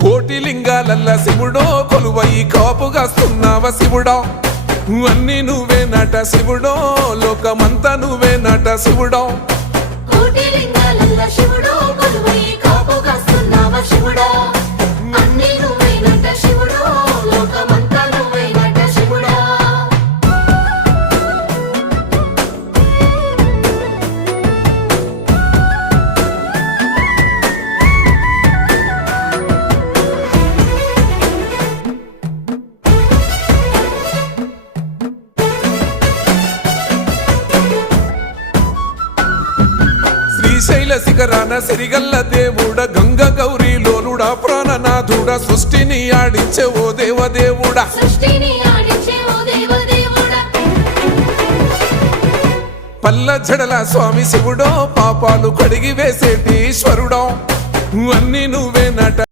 కోటి లింగాలల్ల శివుడో కొలువై కాపుగాస్తున్నావ శివుడా అన్ని నువ్వే నట శివుడో లోకమంతా నువ్వే నట శివుడో కోటి లింగాలల్ల శివుడో కొలువై కాపుగాస్తున్నావ శివుడా అన్ని నువ్వే నట శివుడో లోకమంతా నువ్వే నట శివుడా శ్రీశైల శిఖరాన సిరిగల్ల దేవుడ గంగ గౌరీ లోలుడా ప్రాణనాథుడ సృష్టిని ఆడించే ఓ దేవదేవుడా సృష్టిని ఆడించే ఓ దేవదేవుడా పల్ల జడల స్వామి శివుడో పాపాలు కడిగి వేసేటి ఈశ్వరుడో అన్ని నువ్వే నట